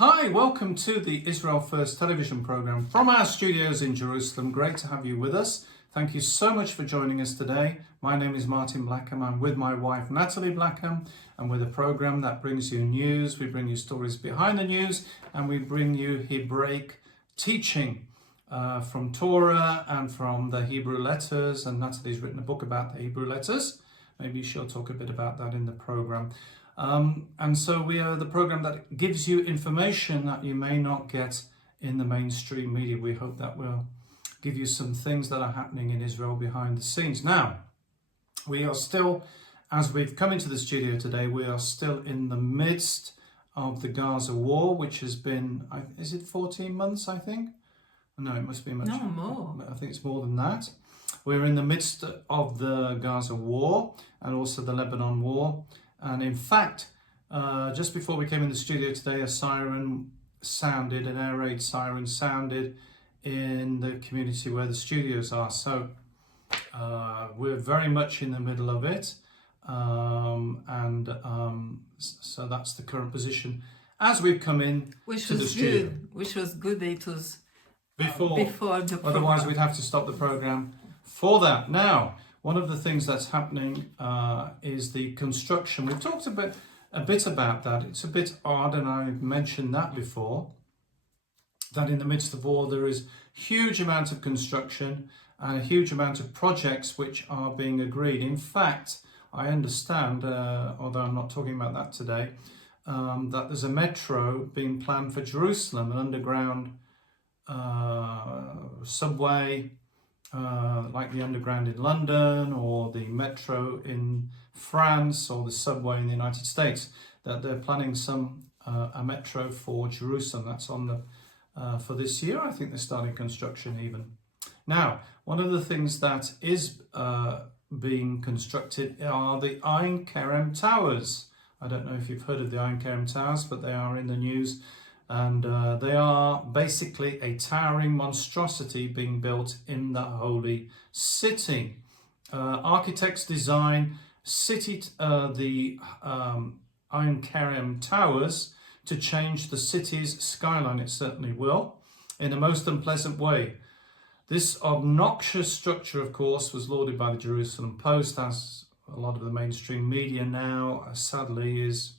Hi, welcome to the Israel First television program from our studios in Jerusalem. Great to have you with us. Thank you so much for joining us today. My name is Martin Blackham. I'm with my wife Nathalie Blackham, and with a program that brings you news. We bring you stories behind the news, and we bring you Hebraic teaching from Torah and from the Hebrew letters. And Nathalie's written a book about the Hebrew letters. Maybe she'll talk a bit about that in the program. And so we are the program that gives you information that you may not get in the mainstream media. We hope that will give you some things that are happening in Israel behind the scenes. Now, we are still, as we've come into the studio today, we are still in the midst of the Gaza war, which has been, is it 14 months, I think? No, it must be much more. I think it's more than that. We're in the midst of the Gaza war and also the Lebanon war. And in fact, just before we came in the studio today, a siren sounded, an air raid siren sounded in the community where the studios are. So we're very much in the middle of it. So that's the current position as we've come in to the studio. Which was good that it was before the program. Otherwise we'd have to stop the program for that. Now, one of the things that's happening is the construction. We've talked a bit about that. It's a bit odd, and I've mentioned that before, that in the midst of war there is huge amount of construction and a huge amount of projects which are being agreed. In fact, I understand, although I'm not talking about that today, that there's a metro being planned for Jerusalem, an underground subway, like the underground in London or the metro in France or the subway in the United States, that they're planning a metro for Jerusalem. That's on the for this year. I think they're starting construction even. Now, one of the things that is being constructed are the Ein Kerem Towers. I don't know if you've heard of the Ein Kerem Towers, but they are in the news. And they are basically a towering monstrosity being built in the holy city. Architects design the Ein Kerem Towers to change the city's skyline. It certainly will, in a most unpleasant way. This obnoxious structure, of course, was lauded by the Jerusalem Post, as a lot of the mainstream media now, sadly, is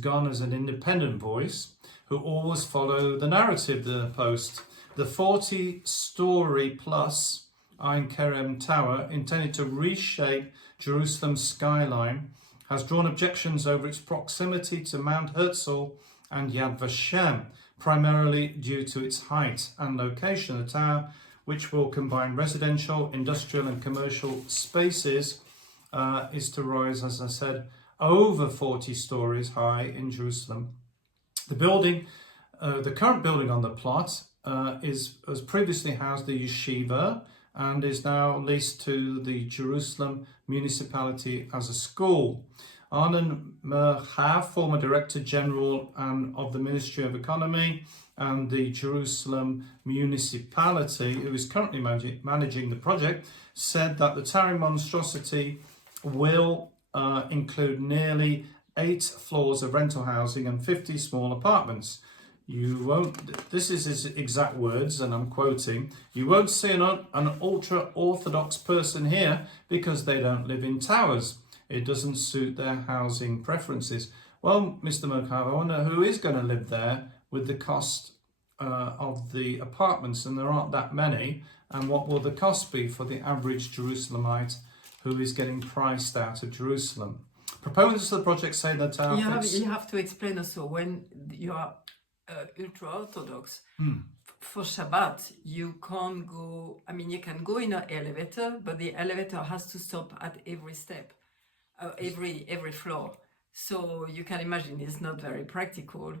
gone as an independent voice who always follow the narrative, the Post. The 40-story plus Ein Kerem Tower, intended to reshape Jerusalem's skyline, has drawn objections over its proximity to Mount Herzl and Yad Vashem, primarily due to its height and location. The tower, which will combine residential, industrial and commercial spaces, is to rise, as I said, over 40 stories high in Jerusalem. The building, the current building on the plot, has previously housed the yeshiva and is now leased to the Jerusalem municipality as a school. Arnon Merchav, former Director General of the Ministry of Economy and the Jerusalem municipality, who is currently managing the project, said that the towering monstrosity will include nearly 8 floors of rental housing and 50 small apartments. You won't, this is his exact words, and I'm quoting, "You won't see an ultra-Orthodox person here because they don't live in towers. It doesn't suit their housing preferences." Well, Mr. Merchav, I wonder who is going to live there with the cost of the apartments, and there aren't that many, and what will the cost be for the average Jerusalemite who is getting priced out of Jerusalem? Proponents of the project say that you have to explain also, when you are ultra-Orthodox, for Shabbat, you can't go, you can go in an elevator, but the elevator has to stop at every step, every floor. So you can imagine it's not very practical,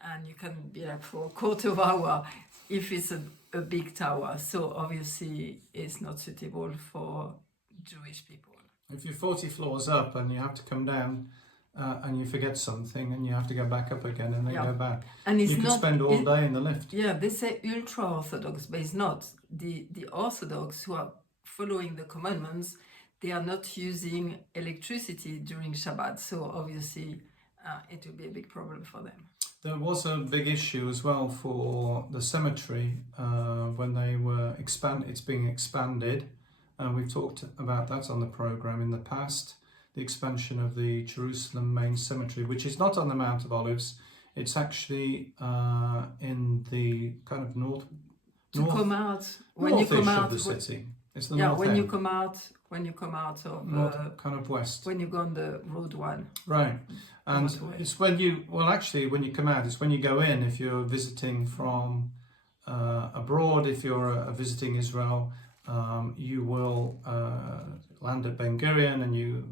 and you can be like for a quarter of an hour if it's a big tower. So obviously it's not suitable for Jewish people. If you're 40 floors up and you have to come down and you forget something and you have to go back up again and then go back, and you could spend all day in the lift. Yeah, they say ultra-Orthodox, but it's not. The Orthodox who are following the commandments, they are not using electricity during Shabbat, so obviously it will be a big problem for them. There was a big issue as well for the cemetery when they were it's being expanded. We've talked about that on the programme in the past. The expansion of the Jerusalem main cemetery, which is not on the Mount of Olives. It's actually in the kind of north come out when you come out of the city. It's the yeah, north when end. you come out of kind of west. when you go on the road one. Right. And it's when you when you come out, it's when you go in, if you're visiting from abroad, if you're visiting Israel, you will land at Ben Gurion, and you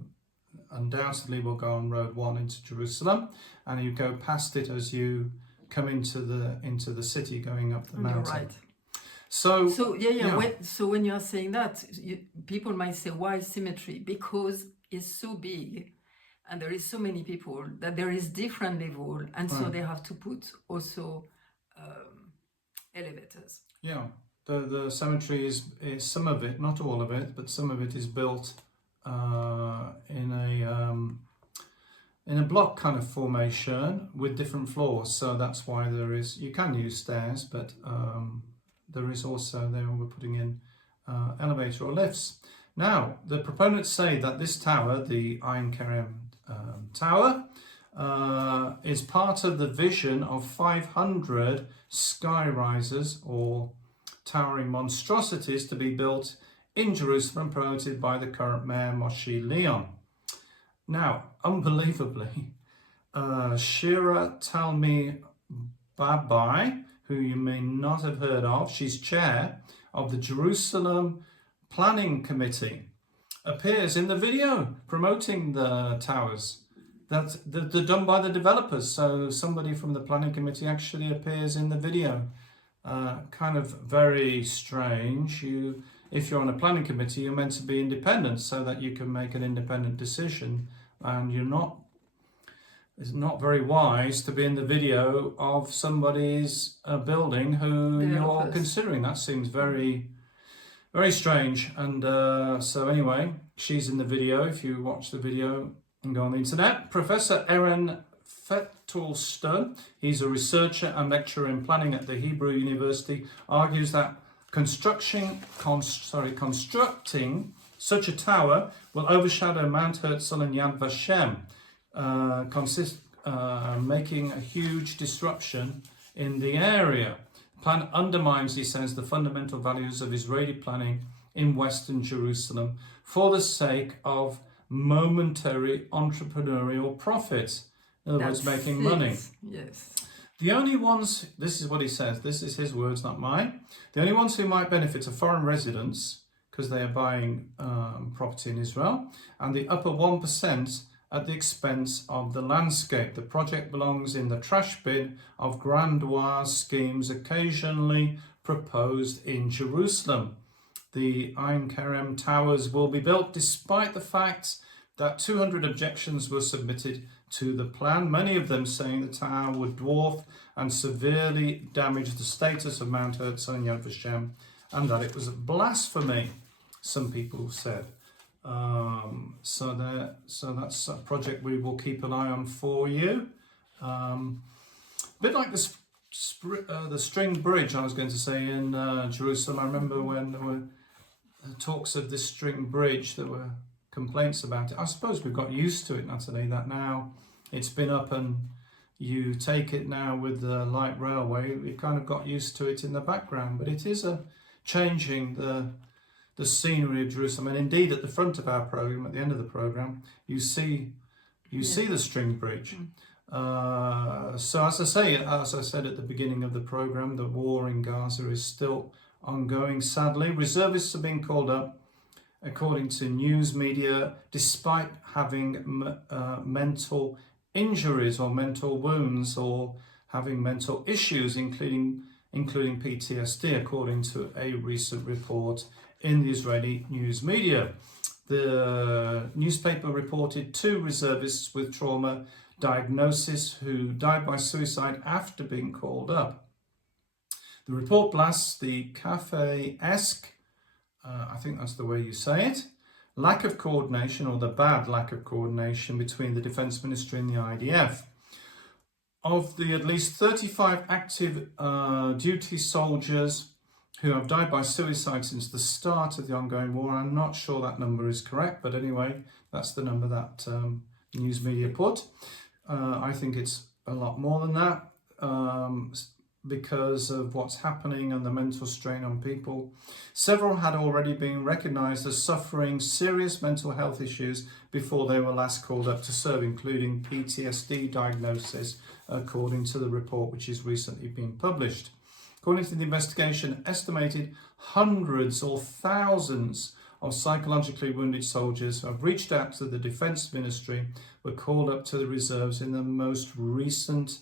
undoubtedly will go on Road 1 into Jerusalem, and you go past it as you come into the city going up the mountain. You're right. So so when you're saying that, people might say, why symmetry? Because it's so big and there is so many people that there is different level, and so they have to put also elevators. Yeah, the cemetery is some of it, not all of it, but some of it is built in a block kind of formation with different floors. So that's why you can use stairs, but there is also, they were putting in elevator or lifts. Now, the proponents say that this tower, the Ein Kerem Tower, is part of the vision of 500 sky risers or towering monstrosities to be built in Jerusalem, promoted by the current mayor, Moshe Leon. Now, unbelievably, Shira Talmi Babai, who you may not have heard of, she's chair of the Jerusalem Planning Committee, appears in the video promoting the towers. They're done by the developers, so somebody from the planning committee actually appears in the video. Kind of very strange. If you're on a planning committee, you're meant to be independent so that you can make an independent decision, and it's not very wise to be in the video of somebody's building who you're considering. That seems very, very strange. And so anyway, she's in the video. If you watch the video and go on the internet, Professor Aaron Fettelston, he's a researcher and lecturer in planning at the Hebrew University, argues that constructing such a tower will overshadow Mount Herzl and Yad Vashem, making a huge disruption in the area. The plan undermines, he says, the fundamental values of Israeli planning in Western Jerusalem for the sake of momentary entrepreneurial profit. In other words, making money. Yes. The only ones, this is what he says, this is his words, not mine. The only ones who might benefit are foreign residents, because they are buying property in Israel, and the upper 1% at the expense of the landscape. The project belongs in the trash bin of grandiose schemes occasionally proposed in Jerusalem. The Ein Kerem towers will be built despite the fact that 200 objections were submitted to the plan, many of them saying the tower would dwarf and severely damage the status of Mount Herzl and Yad Vashem, and that it was a blasphemy, some people said. So that's a project we will keep an eye on for you. A bit like the string bridge, I was going to say, in Jerusalem. I remember when there were talks of this string bridge, there were complaints about it. I suppose we've got used to it, Nathalie, that now it's been up and you take it now with the light railway. We've kind of got used to it in the background, but it is changing the scenery of Jerusalem. And indeed, at the front of our program, at the end of the program, you see the string bridge. So as I said at the beginning of the program, the war in Gaza is still ongoing, sadly. Reservists are being called up, according to news media, despite having mental injuries or mental wounds or having mental issues, including PTSD, according to a recent report in the Israeli news media. The newspaper reported 2 reservists with trauma diagnosis who died by suicide after being called up. The report blasts the Kafkaesque, I think that's the way you say it, lack of coordination, or the bad lack of coordination between the Defence Ministry and the IDF. Of the at least 35 active duty soldiers who have died by suicide since the start of the ongoing war, I'm not sure that number is correct, but anyway, that's the number that news media put. I think it's a lot more than that because of what's happening and the mental strain on people. Several had already been recognised as suffering serious mental health issues before they were last called up to serve, including PTSD diagnosis, according to the report which has recently been published. According to the investigation, estimated hundreds or thousands of psychologically wounded soldiers who have reached out to the Defence Ministry were called up to the reserves in the most recent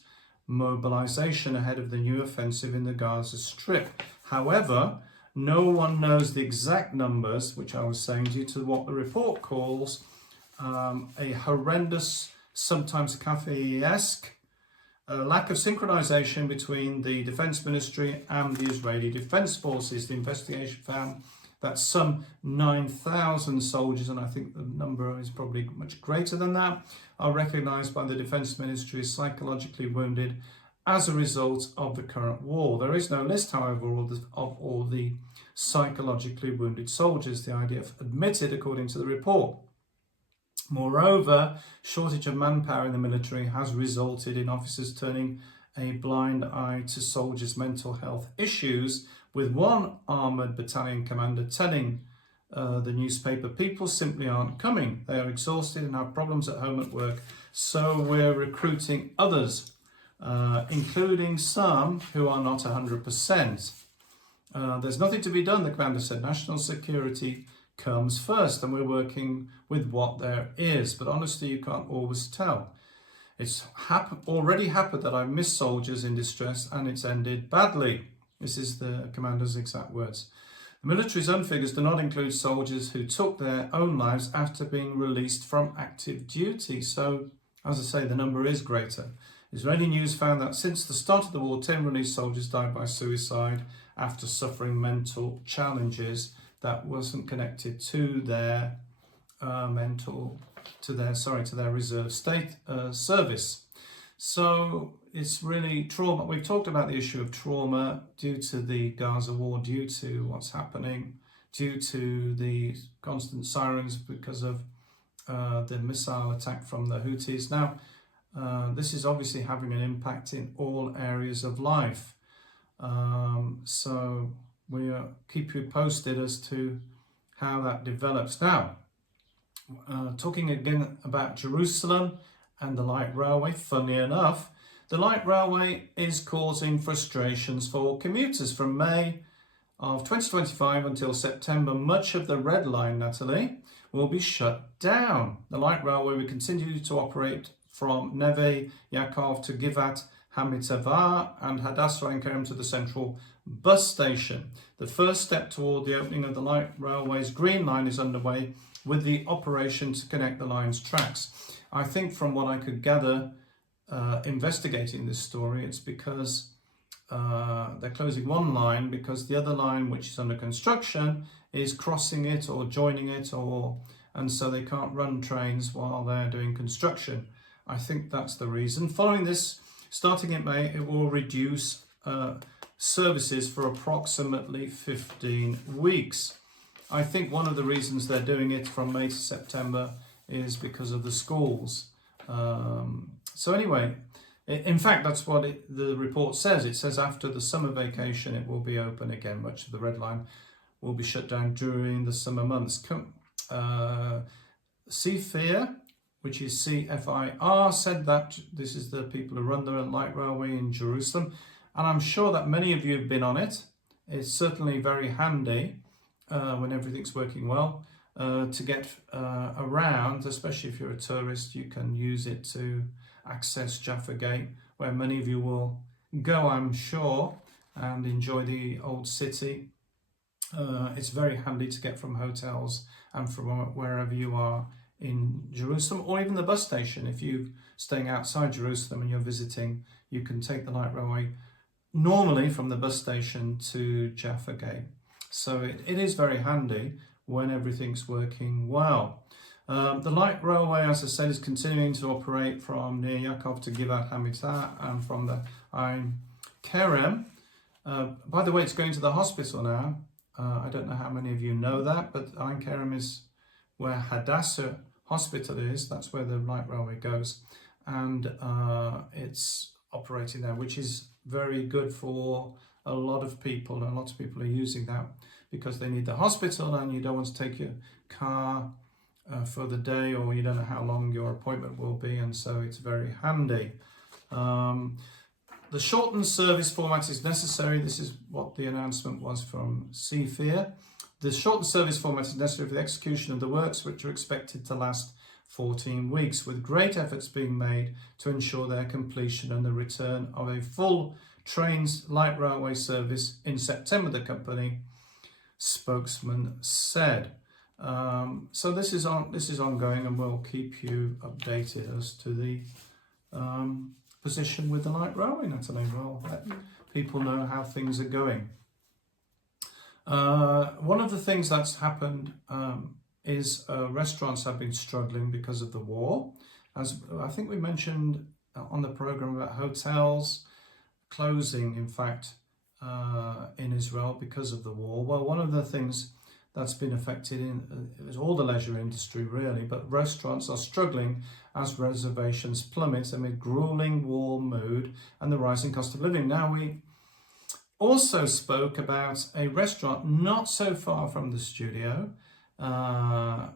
mobilisation ahead of the new offensive in the Gaza Strip. However, no one knows the exact numbers, which I was saying, due to what the report calls a horrendous, sometimes Kafkaesque, lack of synchronization between the Defence Ministry and the Israeli Defence Forces. The investigation found that some 9,000 soldiers, and I think the number is probably much greater than that, are recognised by the Defence Ministry as psychologically wounded as a result of the current war. There is no list, however, of all the psychologically wounded soldiers, the IDF admitted, according to the report. Moreover, shortage of manpower in the military has resulted in officers turning a blind eye to soldiers' mental health issues, with one armoured battalion commander telling the newspaper, "People simply aren't coming. They are exhausted and have problems at home, at work, so we're recruiting others, including some who are not 100%. There's nothing to be done," the commander said. "National security comes first, and we're working with what there is. But honestly, you can't always tell. It's already happened that I've missed soldiers in distress, and it's ended badly." This is the commander's exact words. The military's own figures do not include soldiers who took their own lives after being released from active duty. So, as I say, the number is greater. Israeli news found that since the start of the war, 10 released soldiers died by suicide after suffering mental challenges that wasn't connected to their reserve state service. So it's really trauma. We've talked about the issue of trauma due to the Gaza war, due to what's happening, due to the constant sirens because of the missile attack from the Houthis. Now, this is obviously having an impact in all areas of life. So we'll keep you posted as to how that develops. Now, talking again about Jerusalem and the light railway, funnily enough, the light railway is causing frustrations for commuters. From May of 2025 until September, much of the Red Line, Nathalie, will be shut down. The light railway will continue to operate from Neve Yaakov to Givat Hamitava and Hadassah and Kerem to the central bus station. The first step toward the opening of the light railway's Green Line is underway, with the operation to connect the line's tracks. I think from what I could gather investigating this story, it's because they're closing one line because the other line, which is under construction, is crossing it or joining it, and so they can't run trains while they're doing construction. I think that's the reason. Following this, starting in May, it will reduce services for approximately 15 weeks. I think one of the reasons they're doing it from May to September is because of the schools. So anyway, in fact, that's what the report says. It says after the summer vacation, it will be open again. Much of the Red Line will be shut down during the summer months. CFIR, which is CFIR, said that this is the people who run the light railway in Jerusalem. And I'm sure that many of you have been on it. It's certainly very handy when everything's working well to get around, especially if you're a tourist. You can use it to access Jaffa Gate, where many of you will go, I'm sure, and enjoy the old city. It's very handy to get from hotels and from wherever you are in Jerusalem, or even the bus station. If you're staying outside Jerusalem and you're visiting, you can take the light railway normally from the bus station to Jaffa Gate. So it is very handy when everything's working well. The light railway, as I said, is continuing to operate from near Yaakov to Givat Hamitat and from the Ein Kerem. By the way, it's going to the hospital now. I don't know how many of you know that, but Ein Kerem is where Hadassah Hospital is. That's where the light railway goes. And it's operating there, which is very good for a lot of people. And lots of people are using that because they need the hospital and you don't want to take your car for the day, or you don't know how long your appointment will be, and so it's very handy. The shortened service format is necessary. This is what the announcement was from CFIR. The shortened service format is necessary for the execution of the works, which are expected to last 14 weeks, with great efforts being made to ensure their completion and the return of a full trains light railway service in September, the company spokesman said. So this is ongoing, and we'll keep you updated as to the position with the light railway, Nathalie. We'll let people know how things are going. One of the things that's happened is restaurants have been struggling because of the war. As I think we mentioned on the program about hotels closing, in fact, in Israel because of the war. Well, one of the things that's been affected is all the leisure industry really, but restaurants are struggling as reservations plummet amid grueling war mood and the rising cost of living. Now, we also spoke about a restaurant not so far from the studio,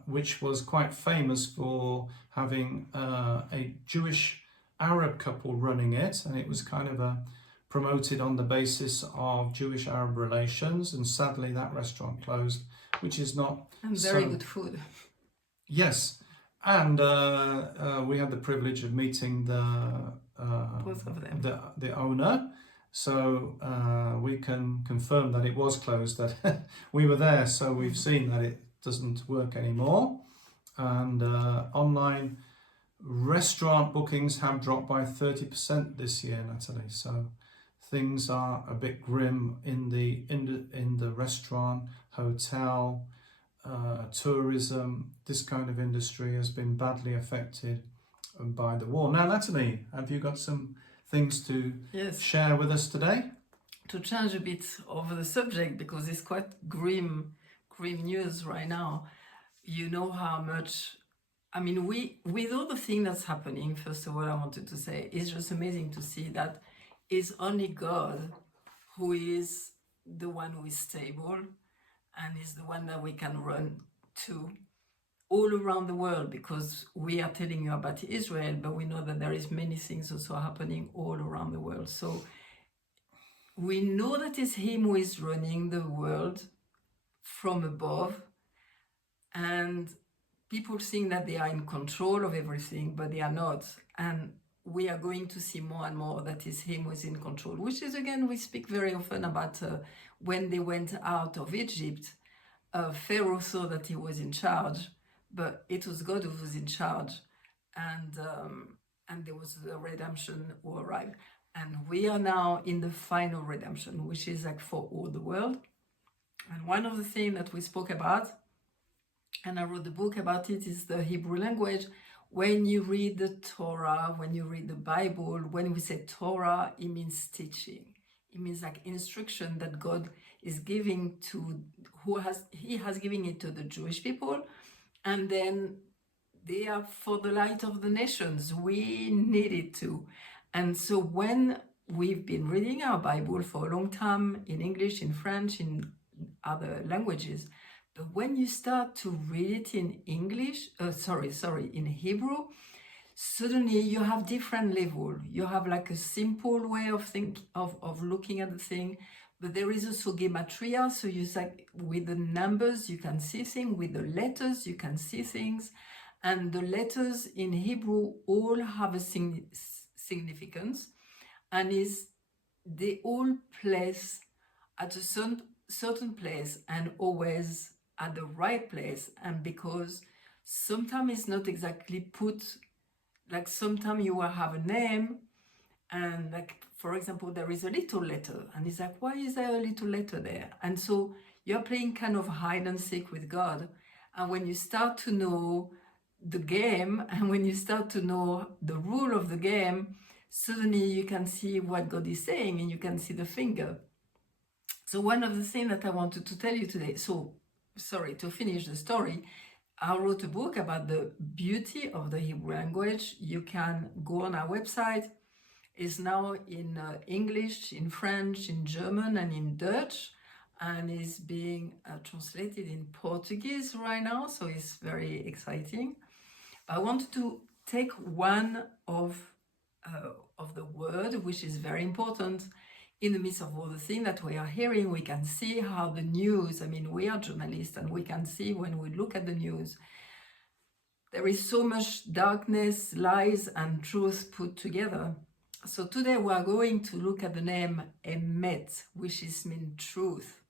which was quite famous for having a Jewish Arab couple running it, and it was kind of promoted on the basis of Jewish-Arab relations, and sadly that restaurant closed, which is not... And very good food. Yes, and we had the privilege of meeting both of them. The owner, so we can confirm that it was closed, that we were there, so we've seen that it doesn't work anymore, and online restaurant bookings have dropped by 30% this year, Nathalie, so things are a bit grim in the restaurant, hotel, tourism. This kind of industry has been badly affected by the war. Now, Nathalie, have you got some things to share with us today? To change a bit of the subject, because it's quite grim news right now. You know how much, I mean, with all the things that's happening, first of all, I wanted to say, it's just amazing to see that it's only God who is the one who is stable and is the one that we can run to all around the world, because we are telling you about Israel, but we know that there is many things also happening all around the world. So we know that it's Him who is running the world from above, and people think that they are in control of everything, but they are not. And we are going to see more and more that is Him who is in control, which is, again, we speak very often about when they went out of Egypt, Pharaoh thought that he was in charge, but it was God who was in charge, and there was the redemption who arrived. And we are now in the final redemption, which is like for all the world. And one of the things that we spoke about, and I wrote the book about it, is the Hebrew language. When you read the Torah, when you read the Bible, when we say Torah, it means teaching. It means like instruction that God is giving to He has given it to the Jewish people, and then they are for the light of the nations. We need it too. And so when we've been reading our Bible for a long time in English, in French, in other languages, but when you start to read it in English, in Hebrew, suddenly you have different level. You have like a simple way of looking at the thing, but there is also gematria. So you like with the numbers you can see things, with the letters you can see things, and the letters in Hebrew all have a significance, and they all place at a certain place and always at the right place. And because sometimes it's not exactly put, like sometimes you will have a name and like, for example, there is a little letter and it's like, why is there a little letter there? And so you're playing kind of hide and seek with God. And when you start to know the game, and when you start to know the rule of the game, suddenly you can see what God is saying and you can see the finger. So one of the things that I wanted to tell you today, so sorry, to finish the story, I wrote a book about the beauty of the Hebrew language. You can go on our website. It's now in English, in French, in German, and in Dutch, and is being translated in Portuguese right now, so it's very exciting. I wanted to take one of the word, which is very important. In the midst of all the things that we are hearing, we can see how the news, I mean, we are journalists, and we can see when we look at the news, there is so much darkness, lies, and truth put together. So today we are going to look at the name Emet, which means truth.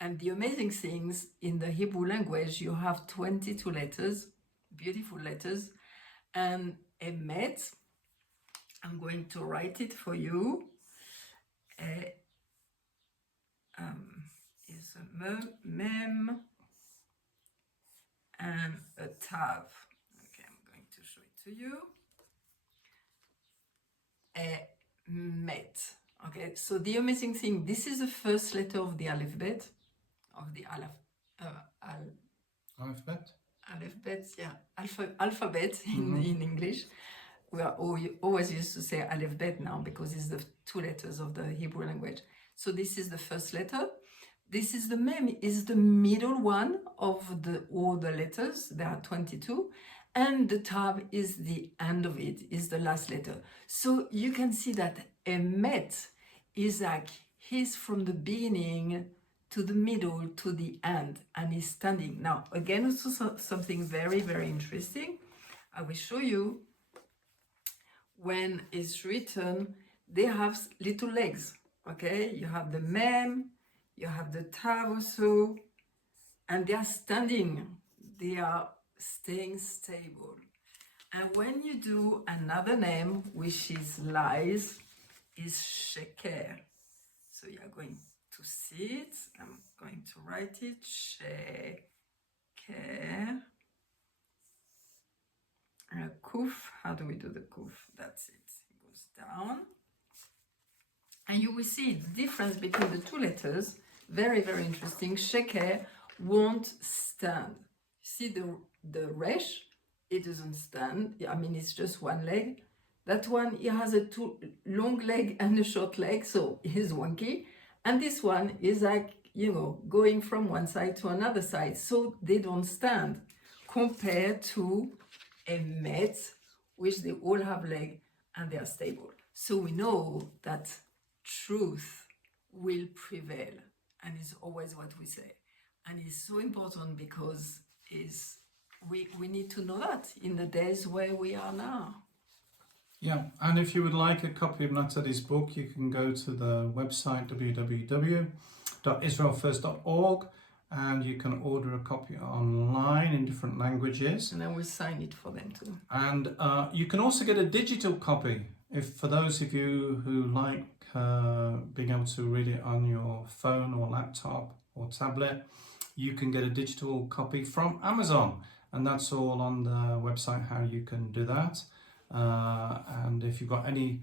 And the amazing things in the Hebrew language, you have 22 letters, beautiful letters, and Emet, I'm going to write it for you. Is a mem and a tav. Okay, I'm going to show it to you. Emet. Okay, so the amazing thing, this is the first letter of the alphabet, alphabet in English. We are always used to say alphabet now because it's the two letters of the Hebrew language. So this is the first letter. This is the mem, is the middle one of all the letters. There are 22. And the tav is the end of it, is the last letter. So you can see that Emet is like he's from the beginning to the middle to the end, and he's standing. Now, again, also something very, very interesting. I will show you. When it's written, they have little legs, okay? You have the mem, you have the tav also, and they are standing. They are staying stable. And when you do another name, which is lies, is sheker. So you are going to see it. I'm going to write it, sheker. Kuf, how do we do the kuf? That's it. It goes down. And you will see the difference between the two letters. Very, very interesting. Sheker won't stand. See the resh, it doesn't stand. I mean, it's just one leg. That one, it has a long leg and a short leg, so it's wonky. And this one is like, going from one side to another side, so they don't stand. Compared to Emet, which they all have leg and they are stable. So we know that truth will prevail, and it's always what we say. And it's so important because we need to know that in the days where we are now. Yeah, and if you would like a copy of Nathalie's book, you can go to the website www.israelfirst.org, and you can order a copy online in different languages. And I will sign it for them too. And you can also get a digital copy, for those of you who like being able to read it on your phone or laptop or tablet. You can get a digital copy from Amazon, and that's all on the website how you can do that. And if you've got any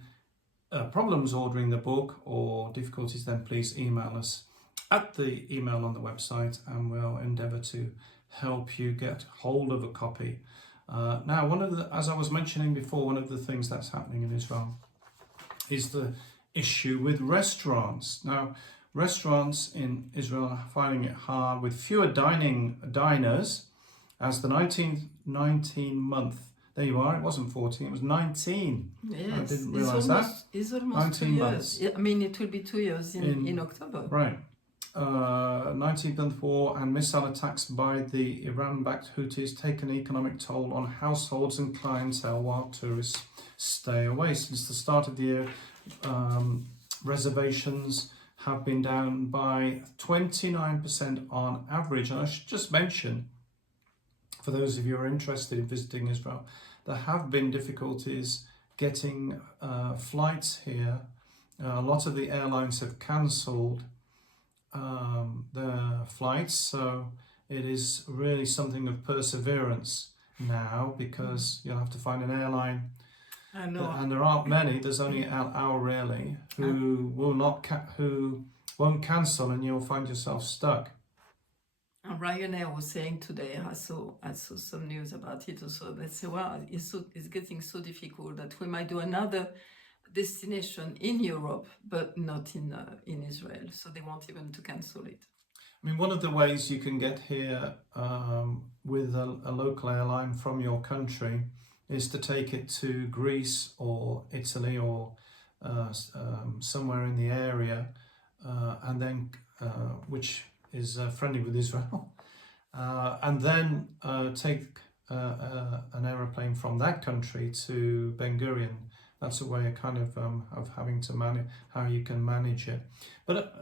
problems ordering the book or difficulties, then please email us at the email on the website, and we'll endeavour to help you get hold of a copy. Now, as I was mentioning before, one of the things that's happening in Israel is the issue with restaurants. Now, restaurants in Israel are finding it hard with fewer diners as the 19 month. There you are, it wasn't 14, it was 19. Yes, I didn't realise that. It's almost 2 years. Yeah, I mean, it will be 2 years in October. Right. 19th month war and missile attacks by the Iran-backed Houthis take an economic toll on households and clientele while tourists stay away. Since the start of the year, reservations have been down by 29% on average. And I should just mention, for those of you who are interested in visiting Israel, there have been difficulties getting flights here. A lot of the airlines have cancelled their flights, so it is really something of perseverance now because you'll have to find an airline. I know. And there aren't many. There's only our really who will not who won't cancel, and you'll find yourself stuck. Ryanair was saying today, I saw some news about it also. They say, well, it's getting so difficult that we might do another destination in Europe, but not in Israel. So they want even to cancel it. I mean, one of the ways you can get here with a local airline from your country is to take it to Greece or Italy or somewhere in the area, and then which is friendly with Israel, and then take an aeroplane from that country to Ben Gurion. That's a way of having to manage how you can manage it. But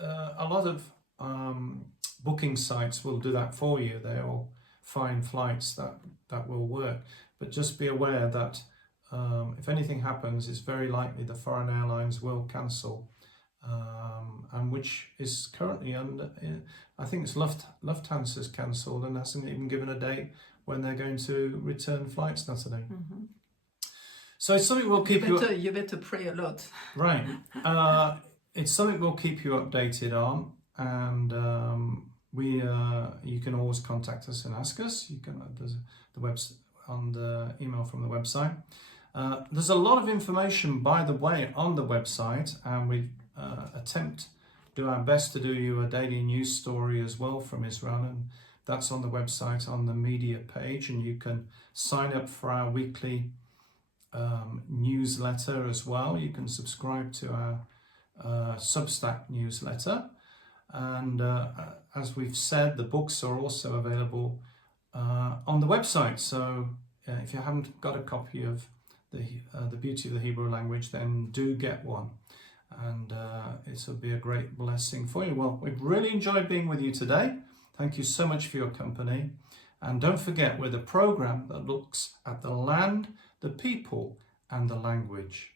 a lot of booking sites will do that for you. They'll find flights that will work. But just be aware that if anything happens, it's very likely the foreign airlines will cancel, and which is currently under. I think it's Lufthansa's cancelled and hasn't even given a date when they're going to return flights, Nathalie. Mm-hmm. So it's something we'll keep You better pray a lot. Right. It's something we'll keep you updated on, and you can always contact us and ask us. You can there's the website on the email from the website. There's a lot of information, by the way, on the website, and we do our best to do you a daily news story as well from Israel, and that's on the website on the media page, and you can sign up for our weekly newsletter as well. You can subscribe to our Substack newsletter, and as we've said, the books are also available on the website. So if you haven't got a copy of the Beauty of the Hebrew Language, then do get one, and it will be a great blessing for you. Well, we've really enjoyed being with you today. Thank you so much for your company, and don't forget, we're the program that looks at the land, the people, and the language.